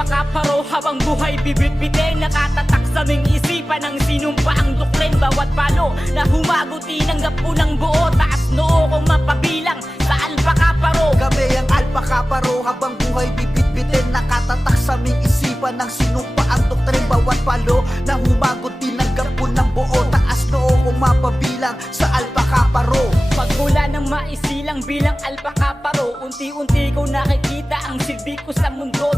alpaka-paro habang buhay bibit-bitin. Nakatatak sa aming isipan ng sinumpa ang duklen. Bawat palo na humagot tinanggap ko ng buo. Taas noo kong mapabilang sa alpaka-paro. Kami ang alpaka-paro habang buhay bibit-bitin. Nakatatak sa aming isipan ng sinumpa ang doktrin. Bawat palo na humagot tinanggap ko ng buo. Taas noo kong mapabilang sa alpaka-paro. Pagmula ng maisilang bilang alpaka-paro, unti-unti ko nakikita ang silbi ko sa mundo.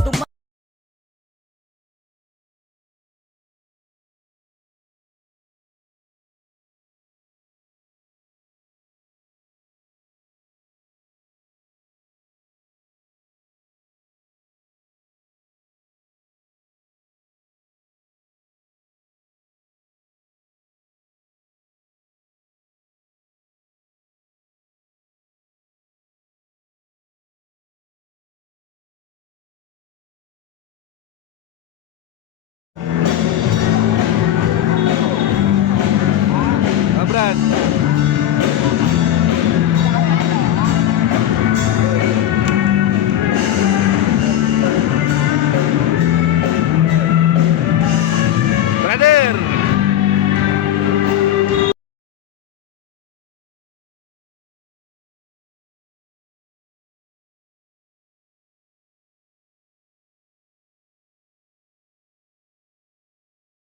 Brad,